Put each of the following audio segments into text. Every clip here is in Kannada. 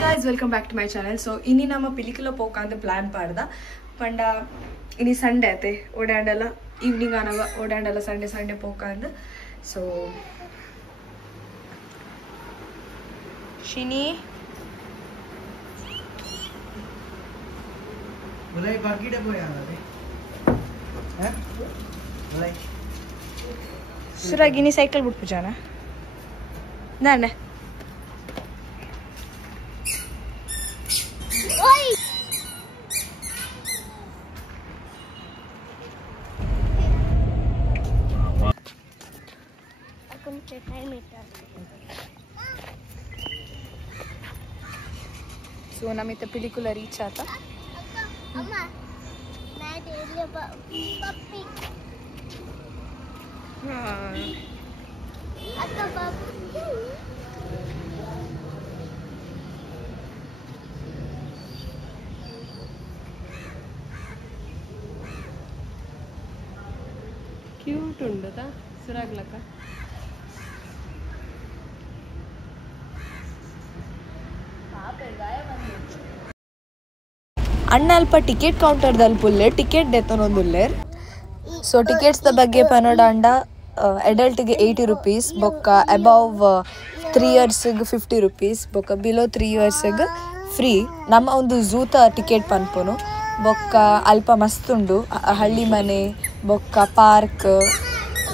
guys, welcome back to my channel. So ini nama pilikilo pokand plan parda panda ini Sunday ate odandala evening anava odandala Sunday pokand. So Shini mulai bagi dah boya ade mulai Sura gini cycle buttu jana na So namita pelikula reach aata amma मैं तेरे लिए पप्पी अक्का पप्पी ಕ್ಯೂಟ್ ಉಂಟಾ ಸುರಾಗ್ಲಕ್ಕ ಅಣ್ಣ ಅಲ್ಪ ಟಿಕೆಟ್ ಕೌಂಟರ್ ದಲ್ಪುಲ್ಲೆ ಟಿಕೆಟ್ ದೆತ್ತನೊಂದುಲ್ಲೆರ್ ಸೊ ಟಿಕೆಟ್ಸ್ ದ ಬಗ್ಗೆ ಪನೋಡಾಂಡ ಅಡಲ್ಟ್ಗೆ 80 ರೂಪೀಸ್ ಬೊಕ್ಕ ಅಬೌವ್ 3 ಇಯರ್ಸ್ಗೆ 50 ರೂಪೀಸ್ ಬೊಕ್ಕ ಬಿಲೋ 3 ಇಯರ್ಸ್ಗೆ ಫ್ರೀ ನಮ್ಮ ಒಂದು ಝೂತ ಟಿಕೆಟ್ ಪನ್ಪುನು ಬೊಕ್ಕ ಅಲ್ಪ ಮಸ್ತುಂಡು ಹಳ್ಳಿ ಮನೆ ಬೊಕ್ಕ ಪಾರ್ಕ್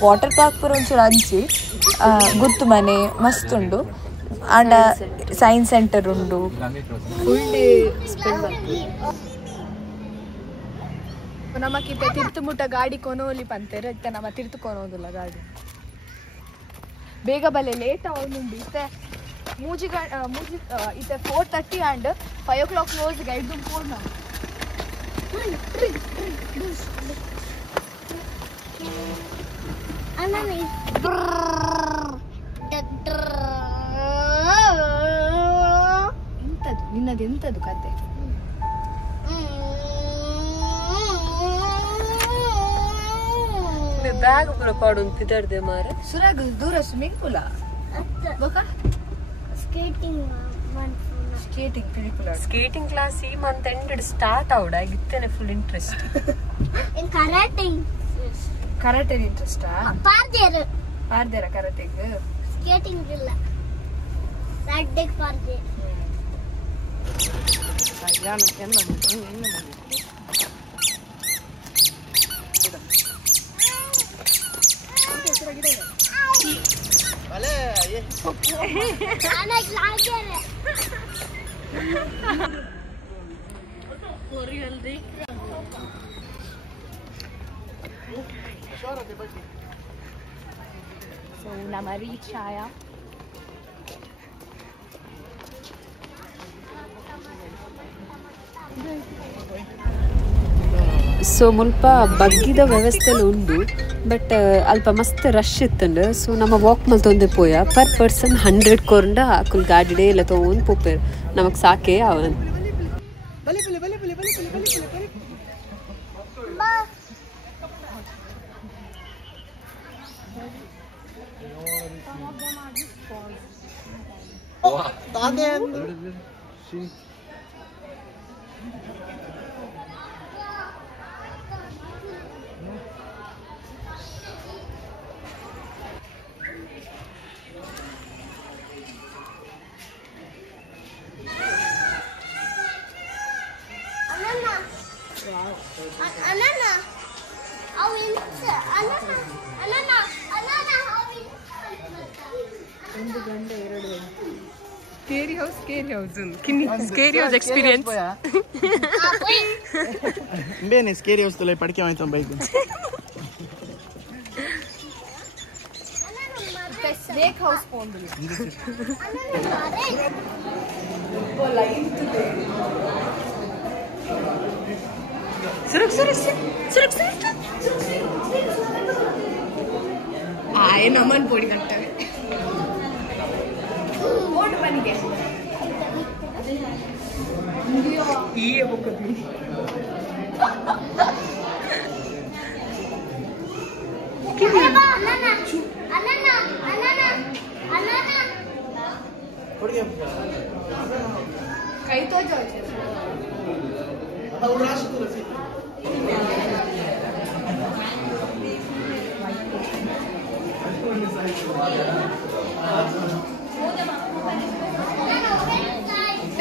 ವಾಟರ್ ಪಾರ್ಕ್ ಪೂರ ಒಂಚೂರು ಅಂಚಿ ಗುರ್ತು ಮನೆ ಮಸ್ತುಂಡು ಆಂಡ ಸೈನ್ಸ್ ಸೆಂಟರ್ ಉಂಡು ಫುಲ್ ಡೇ ಸ್ಪೆಂಡ್ ನಮಕಿತ್ತೆ ತಿರ್ತುಮುಟ್ಟ ಗಾಡಿ ಕೊನೋಲಿ ಪಂತೇರೆ ಇತ್ತೆ ನಮ್ಮ ತಿರ್ತು ಕೊನೋದಿಲ್ಲ ಗಾಡಿ ಬೇಗ ಬಲೆ ಲೇಟ್ ಅವನುಂಡು ಇತ್ತೆ ಮೂಜಿ ಇತ್ತೆ 4:30 ಆ್ಯಂಡ್ 5 o'clock ಕ್ಲೋಸ್ ಗೈಡ್ ಪೂರ್ಣ ಎಂತದು ನಿನ್ನದು ಎಂತದು ಕತೆ ಬ್ಯಾಗ್ ಪೂರ ಪಾಡು ಪಿದರ್ದೆ ಮಾರೆ ಸುರಾಗ್ ದೂರ ಸ್ವಿಮ್ಮಿಂಗ್ ಪೂಲ ಬೊಕ skating skating Pilikula skating class ಈ ಮಂತ್ ಎಂಡ್ ಸ್ಟಾರ್ಟ್ ಆವಡ ಆಗಿತ್ತೇನೆ ಫುಲ್ ಇಂಟ್ರೆಸ್ಟ್ इन कराटिंग ಕರಾಟೆ ಇಂಟ್ರೆಸ್ಟಾ ಪಾರ್ದೇರ ಕರಾಟೆಗೆ स्केटिंग ಇಲ್ಲ ಸಡ್ಡೆಗ್ ಪಾರ್ದೆ ಯಾನ ಚೆನ್ನ भले ये खाना लागे रे पूरी हल्दी ಸೊ ನಮ್ಮ ರೀಚ್ ಆಯ ಸೊ ಮುಲ್ಪ ಬಗ್ಗಿದ ವ್ಯವಸ್ಥೆ ಉಂಡು ಬಟ್ ಅಲ್ಪ ಮಸ್ತ್ ರಶ್ ಇತ್ತಂಡು ಸೊ ನಮ್ಮ ವಾಕ್ ಮಲ್ತೊಂದೆ ಪೋಯ ಪರ್ ಪರ್ಸನ್ 100 ಕೊರಂಡ ಅಕುಲ್ ಗಾಡಿ ಡೇ ಎಲ್ಲ ತೊಗೊಂಡು ಪೋಪೇರು ನಮಗ್ ಸಾಕೆ ಅವನ್ ಅನನಾ ಅವಿನ್ ಅನನಾ ಅನನಾ ಅನನಾ ಅವಿನ್ ಒಂದು ಗಂಡ ಎರಡು ಸ್ಕೇರಿ ಹೌಸ್ ಕಿನ್ನಿ scary house experience bene scary house le partiamo in bike snake house ಪೋಂದುಲು ಸುರಕ್ಷ ಆಯ ನಮ್ಮನ್ ಪೋಡಿ ಕಟ್ಟವೆ ಓಟ್ ಬನ್ನಿಗೆ ಈ ಹೋಗ್ತೀವಿ ಅನನಾ ಅನನಾ ಅನನಾ ಅನನಾ por qué ಕೈ ತೋಜೋ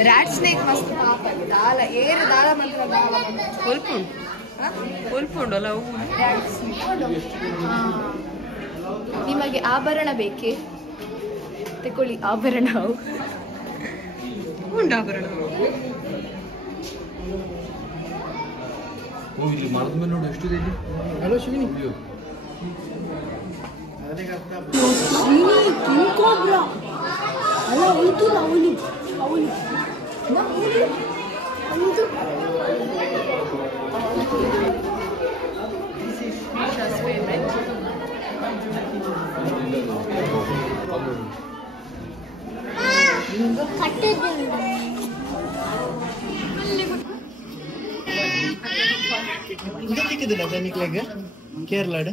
ರ್ಯಾಟ್ ಸ್ನೇಕ್ ಮಸ್ತ್ ಪಾಪ ದಾಲ ಏರು ದಾಳ ಮಾತ್ರ ಉಲ್ಪುಂಡಲ್ಲ ನಿಮಗೆ ಆಭರಣ ಬೇಕೇ ತಕೊಳ್ಳಿ ಆಭರಣ ಉಂಡು ಆಭರಣ ಇಲ್ಲಿ ಮರದ ಮೇಲೆ ನೋಡಿ ಎಷ್ಟು ಇದೆ ಇಲ್ಲಿ. ಹಲೋ ಶಿವಿನಿ ಅಲ್ಲ ಉಂಟು ಅವನು ಅವನು ಇದಕ್ಕಿದ್ದಿಲ್ಲ ಬೆನ್ನಿಕ್ಲೆಗ್ ಕೇರಳಾಡು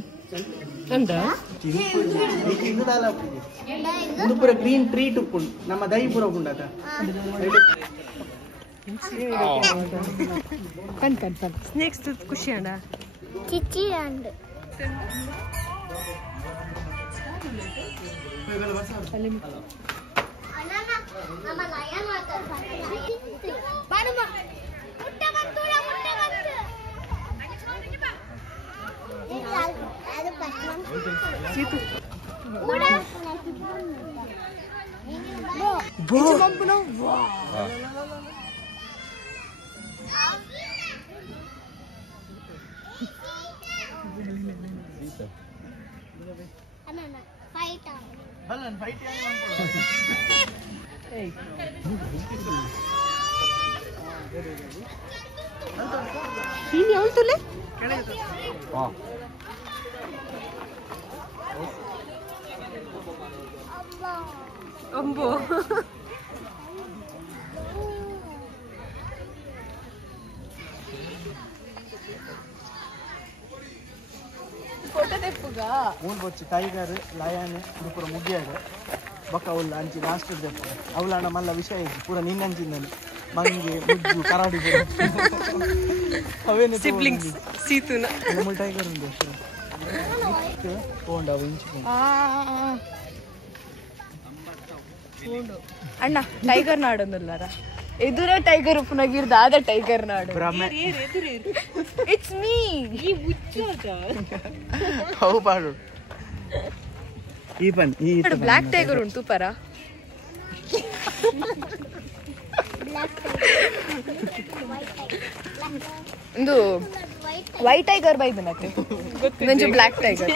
ಇದು ದಾಲ ಇದು ಪೂರ ಗ್ರೀನ್ ಟ್ರೀಟ್ ಉಪ್ಪುಂಡು ನಮ್ಮ ದೈ ಪೂರ ಉಂಡಾತ ನೆಕ್ಸ್ಟ್ ಖುಷಿ ಅಣ್ಣ ಚಿಚ್ಚಿ ಅಂಡ್ ನಮ್ಮ ಲಯನ್ ಫೈಟ್ ಅಲ್ಲ ಫೈಟ್ ನೀನು ಹೇಳ್ತಲೆ ಅಂಬೋ ಫೋಟೋ ತೆಪ್ಪುಗ ಮೂನ್ ಬೊಚ್ಚಿ ಟೈಗರ್ ಲಯನ್ ಇದು ಪೂರ ಮುಗಿಯಾಗ ಬೊಕ್ಕ ಅವಲ್ಲ ಅಂಚಿ ಲಾಸ್ಟ್ ದೆಪ್ಪ ಅವಳಣ್ಣ ಮಲ್ಲ ವಿಷಯ ಇದೆ ಪೂರ ನಿನ್ನಂಚಿಂದನೆ ಮಂಗೆ ಮುಜ್ಜು ಕರಾಡಿ ಅವೇನು ಸಿಬ್ಲಿಂಗ್ಸ್ ಸೀತುನ ಮೂಲ ಟೈಗರ್ ಉಂಟು ತಗೊಂಡು ಅವು ಇಂಚು ಅಣ್ಣ ಟೈಗರ್ ನಾಡೊಂದಲ್ಲಾರ ಎದುರೇ ಟೈಗರ್ ಉಪ್ಪುನಾಗಿರ್ದ ಆದ ಟೈಗರ್ ನಾಡು ಇಟ್ಸ್ ಮೀ ಅವು ಪಾಡು ಈ ಬನ್ ಈ ಬ್ಲ್ಯಾಕ್ ಟೈಗರ್ ಉಂಟು ಪರ ಒಂದು ವೈಟ್ ಟೈಗರ್ ಬೈದು ಮತ್ತೆ ನಂಜು ಬ್ಲ್ಯಾಕ್ ಟೈಗರ್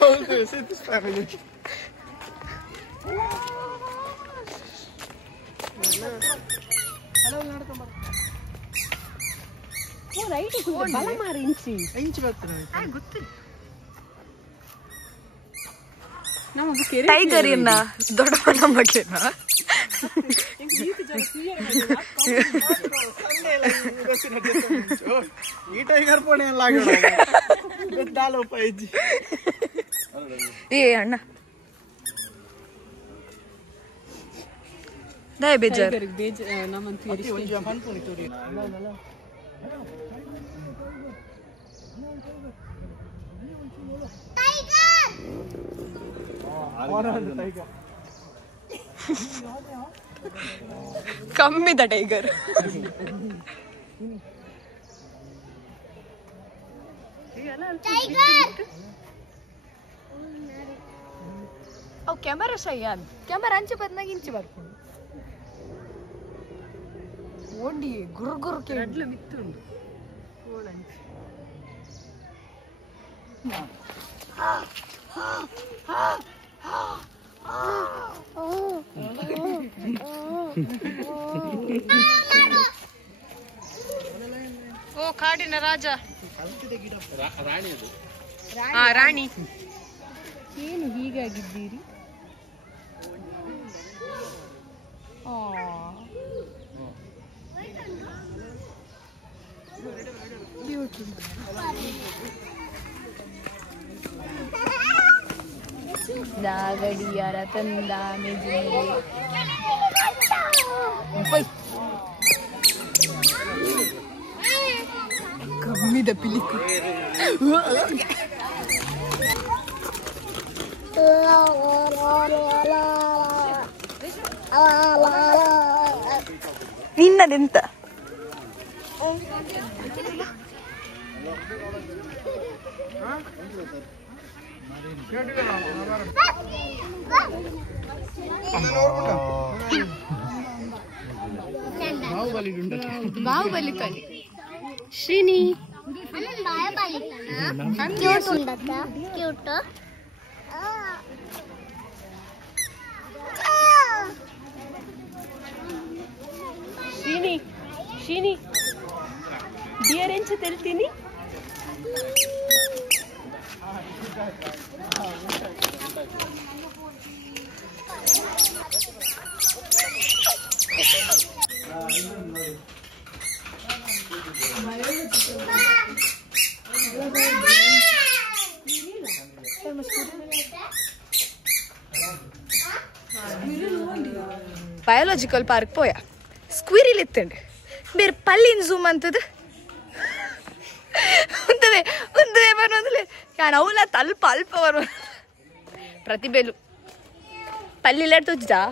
ಹೌದು ಸೇತುಸ್ತಾರೆ ಬಲ ಮಾರಿ ಇಂಚಿ ಇಂಚು ಬರ್ತಾರೆ ನಮ್ಮ ಕೆರೆ ಟೈಗರ್ ಇನ್ನ ದೊಡ್ಡ ಮಗೇನ ಈ ಟೈಗರ್ ಪೋಣೆ ಎಲ್ಲ ದಾಲು ಪೈಜಿ ಏ ಅಣ್ಣ ದಯ ಬೇಜಾರ್ ನಮ್ಮಂತ ಕಮ್ಮಿದ ಟೈಗರ್ ಅವು ಕ್ಯಾಮರಾ ಶೈ ಅನ್ ಕ್ಯಾಮರಾ ಅಂಚೆ ಬದ್ನಾಗ ಇಂಚೆ ಬರ್ಕೊಂಡು ಓಡಿ ಗುರು ಗುರು ಅಡ್ಲ ಮಿತ್ತುಂಡು ಓ ಕಾಡಿನ ರಾಜ ರಾಣಿ ಏನು ಹೀಗಾಗಿದ್ದೀರಿ ಗಡಿಯಾರ ತಂದ ಮೇಜಿನ ಕಮ್ಮಿದ ಪಿಲಿಕು ನಿನ್ನದೆಂತ ಬಾಹುಬಲಿ ಕಲಿ ಶ್ರೀನಿ ಕ್ಯೂಟ್ ఉండక క్యూట్ ಶ್ರೀನಿ ಡಿಯರ್ ಎಂಚ ತೆಲ್ತೀನಿ ಬಯೋಲಾಜಿಕಲ್ ಪಾರ್ಕ್ ಪೋಯ ಸ್ಕ್ವಿರಿಲ್ ಇತ್ತಂಡು ಬೇರೆ ಪಲ್ಲಿನ ಝೂಮ್ ಅಂತದ್ದು ಒಂದೇ ಬರೋದಿಲ್ಲ ಯಾರು ಅವಲ ಅಲ್ಪ ಅಲ್ಪ ಬರೋ ಪ್ರತಿಭೆಲು ಪಲ್ಲಿಲ್ಲ ತುಜ್ಜಾ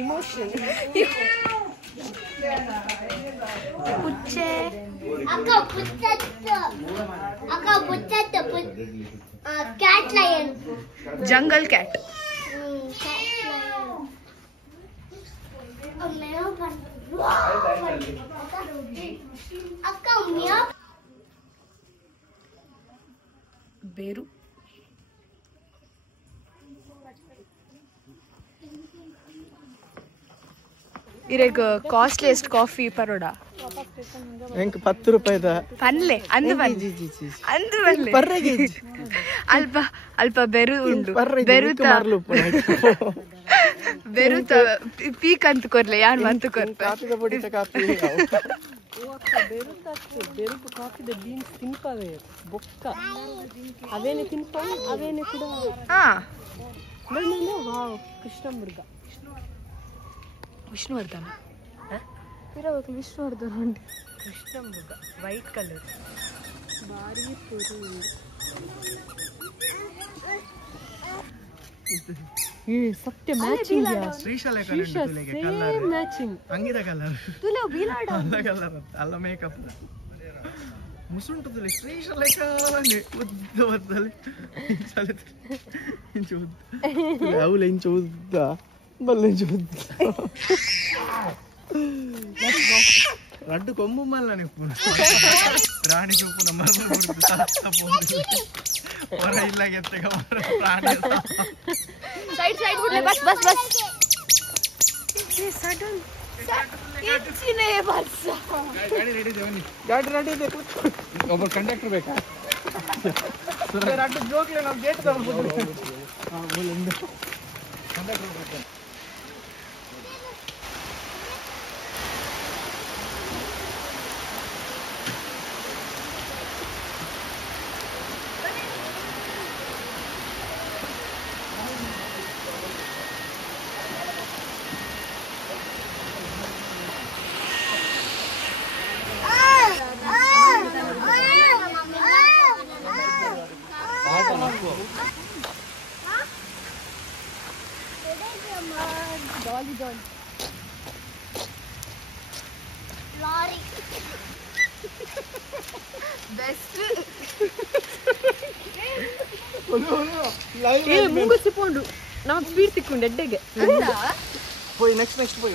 ಇಮೋಷನ್ ಪುಚ್ಚೆ ಅಕ್ಕ ಪುಚ್ಚತ್ತು ಕ್ಯಾಟ್ ಲಯನ್ ಜಂಗಲ್ ಕ್ಯಾಟ್ ಅಕ್ಕ ಬೇರು ಇರೆಗ್ ಕಾಸ್ಟ್ಲಿಯೆಸ್ಟ್ ಕಾಫಿ ಪರೋಡ ಎಂಕ್ 10 ರೂಪಾಯಿದ ಪನ್ಲೆ ಅಂದು ಬನ್ಲೆ ಅಲ್ಪ ಅಲ್ಪ ಬೆರು ಉಂಡು ಬೆರುತ ಪೀಕ್ ಅಂತ ಕೊರ್ಲೆ ಯಾರು ಮಂತು ಕೊರ್ಲೆ ಬೆರುಕು ಕಾಫಿದ ಬೀನ್ಸ್ ತಿನ್ಪವೇ ಬೊಕ್ಕ ಅವೇನೆ ತಿನ್ಪ ಅವೇನೆ ಕೂಡ ವಾವ್ ಕೃಷ್ಣಮೃಗ ವಿಷ್ಣುವರ್ಧನ ಇರಬೇಕು ವಿಷ್ಣುವರ್ಧನ ಉಂಟು ಕೃಷ್ಣಮೃಗ ವೈಟ್ ಕಲರ್ ಭಾರಿ ಪುರು ಸತ್ಯ ಮ್ಯಾಚಿಂಗ್ ಶ್ರೀಶಾಲೆ ಸೇಮ್ ಮ್ಯಾಚಿಂಗ್ ಅಂಗಿದ ಕಲರ್ ತುಲೆ ಬೀಲಾಡ ಅಲ್ಲ ಕಲರ್ ಅಲ್ಲ ಮೇಕಪ್ ಮುಸುಂಟದಲ್ಲಿ ಶ್ರೀಶಾಲೆ ಕಾಲನೆ ಉದ್ದ ಬರ್ತಲ್ಲಿ ಇಂಚು ಉದ್ದ ಅವಳ ಇಂಚು ಉದ್ದ ಬಲ್ಲ ಇಂಚು ಉದ್ದ ರಡ್ಡು ಕೊಂಬು ಮಲ್ಲ ನಿಪ್ಪು ರಾಣಿ ಸೊಪ್ಪು ನಮ್ಮ ಹೊರ ಇಲ್ಲ ಗೆತ್ತಗ ಪ್ರಾಣಿ ಸೈಡ್ ಬಿಡ್ಲೆ ಬಸ್ ಸಡನ್ ಹೆಚ್ಚಿನೇ ಬಸ್ ಗಾಡಿ ರೆಡಿ ಇದೆ ಬನ್ನಿ ಗಾಡಿ ರೆಡಿ ಇದೆ ಒಬ್ಬ ಕಂಡಕ್ಟರ್ ಬೇಕಾ ರಡ್ಡು ಜೋಕ್ಲೆ ನಾವು ಗೇಟ್ ತಗೊಂಡು ಕಂಡಕ್ಟರ್ ಲಾರಿ ಬೆಸ್ಟ್ ಮುಂಗುಸಿಕೊಂಡು ನಮ್ಮ ಸ್ಪೀಡ್ ತಿಕ್ಕೊಂಡು ಎಡ್ಡೆಗೆ പോയി നെക്സ്റ്റ് പോയി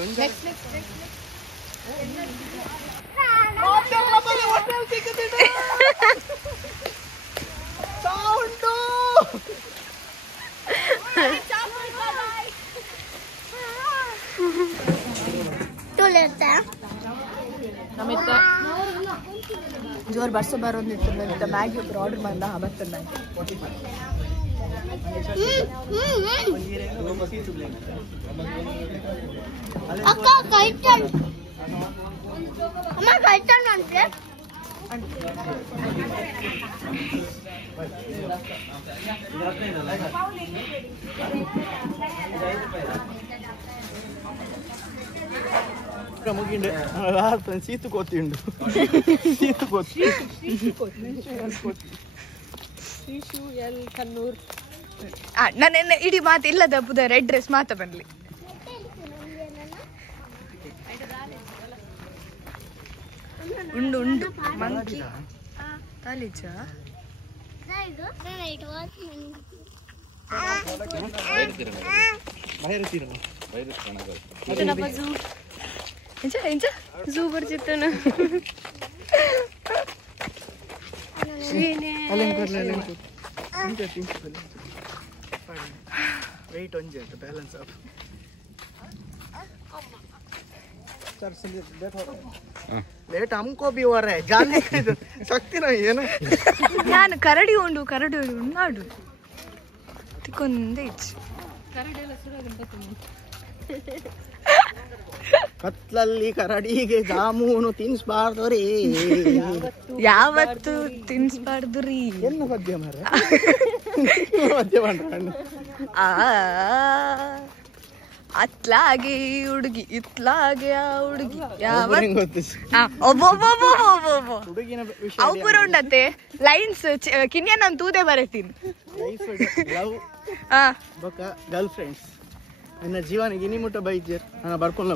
ಜೋರ್ ಬರ್ಸ ಬರೋದಿತ್ತು ಮ್ಯಾಗಿ ಒಬ್ರು ಆರ್ಡರ್ ಮಾಡಿದ ಬರ್ತದೆ ಅಕ್ಕ ಕೈತನ್ ಅಮ್ಮ ಕೈತನ್ ಅಂದ್ರೆ ಮುಗಿಂಡು ಸೀತು ಕೋತಿ ಉಂಡು ಸೀತು ಕೋತಿ ಕಣ್ಣೂರ್ ನನ್ನ ಇಡೀ ಮಾತು ಇಲ್ಲದ ಪುದ ರೆಡ್ ಡ್ರೆಸ್ ಮಾತ ಬನ್ಲಿ ಉಂಡು ಉಂಡು ಮಂಕಿ ತಾಲಿಚ ಝೂ ಬರ್ತಿತ್ತು ವೆಯ್ಟ್ ಒಂಜೆ ಬ್ಯಾಲೆನ್ಸ್ ಆಫ್ ಲೇಟ್ ಹಮ್ಕೋ ಬಿ ವರ ಜಾಲಿ ಶಕ್ತಿನ ಏನು ನಾನು ಕರಡಿ ಉಂಡು ನಾಡು ತಿಕ್ಕೊಂದೇ ಇಚ್ಚು ಕತ್ಲಲ್ಲಿ ಕರಡಿಗೆ ಜಾಮೂನು ತಿನ್ಸ್ಬಾರ್ದು ರೀ ಯಾವತ್ತು ತಿನ್ಸ್ಬಾರ್ದು ರೀ ಏನು ಪದ್ಯ ಮರ ಪದ್ಯ ಮಾಡ್ಕೊಂಡು ಅತ್ಲಾಗೆ ಹುಡುಗಿ ಇತ್ಲಾಗೆ ಆ ಹುಡುಗಿ ಹುಡುಗಿನ ಅವು ಪೂರ ಉಂಡತ್ತೆ ಲೈನ್ಸ್ ಕಿನ್ಯ ನಾನು ತೂದೆ ಬರತೀನಿ ಲವ್ ಬೊಕ್ಕ ಗರ್ಲ್ ಫ್ರೆಂಡ್ಸ್ ನನ್ನ ಜೀವನಿಗೆ ಇನಿ ಮುಟ್ಟ ಬೈದ್ಯರ್ ನಾನು ಬರ್ಕೊಂಡ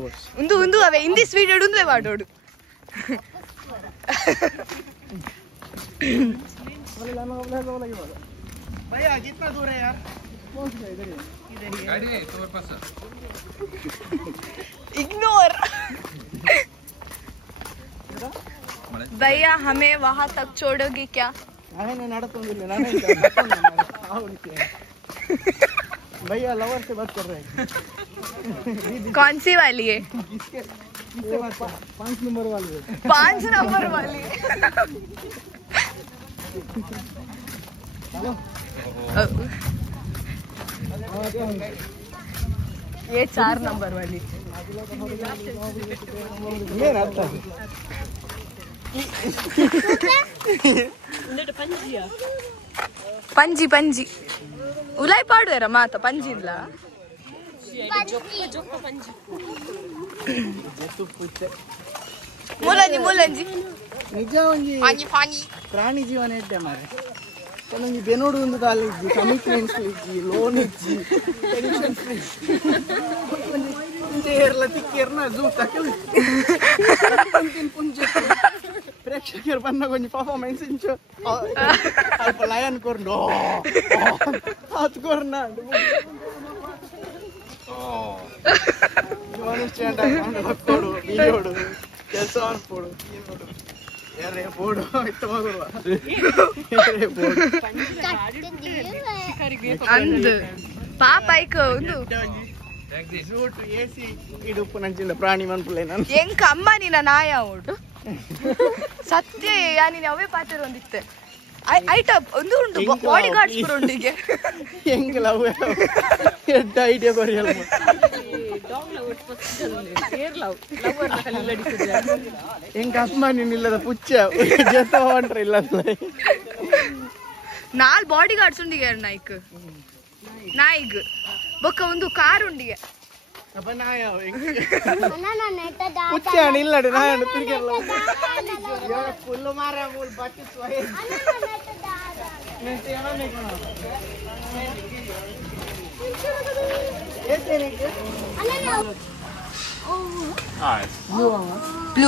ಉಂದು ಅವೇ ಹಿಂದಿ ಸ್ವೀಟ್ ಉಂದೇ ಮಾಡೋಡು भैया कितना दूर है यार इग्नोर भैया हमें वहाँ तक छोड़ोगे क्या भैया लवर से बात कर रहे हैं कौन सी वाली है 5 नंबर वाली 5 नंबर वाली ये 4 नंबर वाली ये रहता है पंजी पंजी उलाई पाडुवेरा माता पंजी ಇಲ್ಲ ಮೂಲಂಜಿ ನಿಜ ಒಂಜಿ ಪ್ರಾಣಿ ಜೀವನ ಇದ್ದೆ ಮಾರೆ ಕೆಲವೊಂದು ಬೆನೋಡು ಒಂದು ಕಾಲ ಇದ್ದಿ ಕಮಿಟ್ಮೆಂಟ್ಸ್ ಇದ್ದಿ ಲೋನ್ ಇದ್ದಿ ಟೆನ್ಷನ್ ಫ್ರೀ ಏರ್ಲ ತಿಕ್ಕೇರ್ನ ಝೂ ತಕಲಿ ಪುಂಜೆ ಪ್ರೇಕ್ಷಕರು ಬಂದಾಗ ಒಂದು ಪರ್ಫಾರ್ಮೆನ್ಸ್ ಇಂಚು ಅಲ್ಪ ಲಯನ್ ಕೊರ್ನು ಹತ್ಕೊರ್ನ ಮನುಷ್ಯ ಕೊಡು ಬೀಳೋಡು ಕೆಲಸ ಅನ್ಕೊಡು ಯಾರೇ ಬೋಡು ಇತ್ತ ಮಗುವ ಅಂದು ಪಾಪ ಐಕ ಒಂದು ಸೂಟ್ ಎಸಿ ಇಡುಪ್ಪು ನಂಚಿಂದ ಪ್ರಾಣಿ ಮನ್ಪುಲೆ ನಾನು ಎಂಕ ಅಮ್ಮ ನಿನ್ನ ನಾಯ ಉಂಟು ಸತ್ಯ ಯಾನಿ ಅವೇ ಪಾತ್ರ ಒಂದಿತ್ತೆ ಐಟ ಒಂದು ಉಂಟು ಬಾಡಿ ಗಾರ್ಡ್ಸ್ ಪುರ ಉಂಡಿಗೆ ಹೆಂಗ್ ಲವ್ ಎಡ್ಡ ಐಡಿಯಾ ಕೊರಿಯಲ್ಲ ಹೆಂಗ ಅಮ್ಮ ನೀನಿಲ್ಲದ ಪುಚ್ಚ ಜೊತೆ ಹೊಂಟ್ರ ಇಲ್ಲ ನಾಲ್ ಬಾಡಿ ಗಾರ್ಡ್ಸ್ ಉಂಡಿಗೆ ನಾಯಿಗ್ ಬೊಕ್ಕ ಒಂದು ಕಾರ್ ಉಂಡಿಗೆ ಪುಚ್ಚ ಇಲ್ಲ ನಾನು ತಿರ್ಗಲ್ಲ ಫುಲ್ಲು ಮಾರ ಫುಲ್ ಬಟ್ಟಿ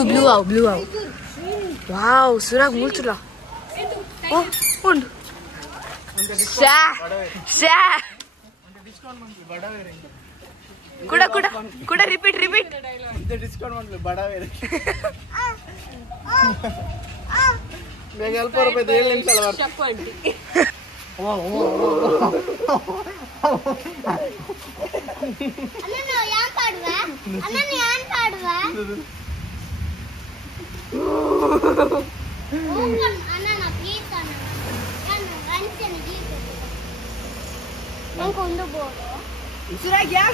ಬ್ಲೂ ಆವ್ ವಾವ್ ಸುರಾಗ್ ಮುಳ್ಚುಲ ಓ ಉಂಡು ಶಾ ಶಾ ಕೂಡ ರಿಪೀಟ್ ಇದು ಡಿಸ್ಕೌಂಟ್ ಮಾಡ್ಲಿ ಬಡವೇರಿ ಬೇಗ ಅಲ್ಪ ರೂಪಾಯಿ 7 ನಿಮಿಷ ಅಲ್ಲ ಸುರಾಗ್ ಯಾವ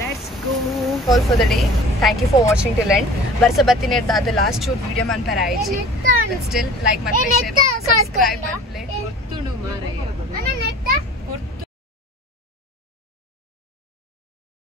let's go. All for the day. Thank you for watching till end. Varsa battine the last shoot video man par aayi. But still like my share, subscribe and play.